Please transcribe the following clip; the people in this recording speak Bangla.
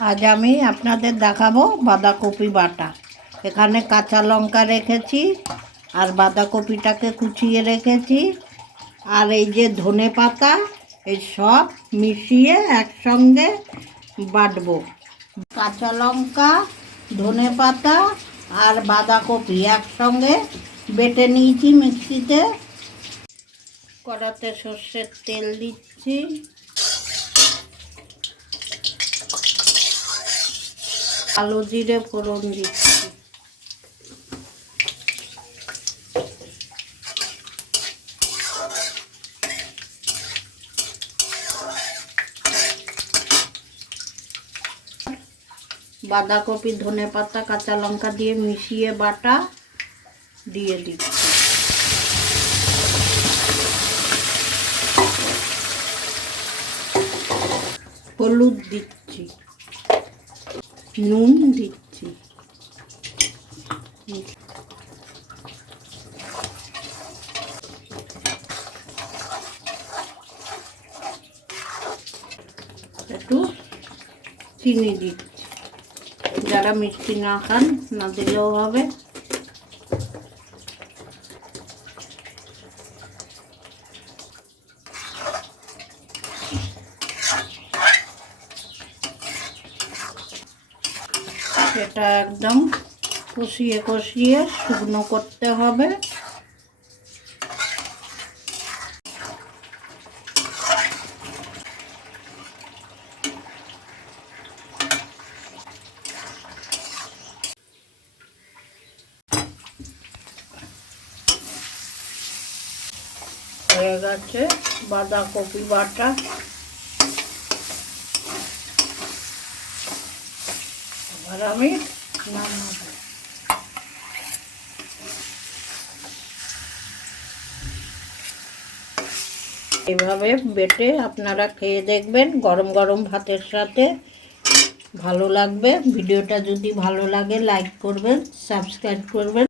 আজ আমি আপনাদের দেখাবো বাঁধাকপি বাটা। এখানে কাঁচা লঙ্কা রেখেছি, আর বাঁধাকপিটাকে কুচিয়ে রেখেছি, আর এই যে ধনে পাতা, এই সব মিশিয়ে একসঙ্গে বাটবো। কাঁচা লঙ্কা, ধনে পাতা, আর বাঁধাকপি একসঙ্গে বেটে নিয়েছি মিক্সিতে। কড়াতে সর্ষের তেল দিচ্ছি। কালো জিরে ফোড়ন দিচ্ছি। বাঁধাকপি, ধনে পাতা, কাঁচা লঙ্কা দিয়ে মিশিয়ে বাটা দিয়ে দিচ্ছি। হলুদ দিচ্ছি। নুন দিচ্ছি একটু চিনি দিচ্ছি। যারা মিষ্টি না খান না দিলেও হবে। সেটা একদম কষিয়ে কষিয়ে শুকনো করতে হবে। হয়ে গেছে বাঁধাকপি বাটা। এবার আমি নামাবো এভাবে বেটে আপনারা খেয়ে দেখবেন, গরম গরম ভাতের সাথে ভালো লাগবে। ভিডিওটা যদি ভালো লাগে লাইক করবেন সাবস্ক্রাইব করবেন।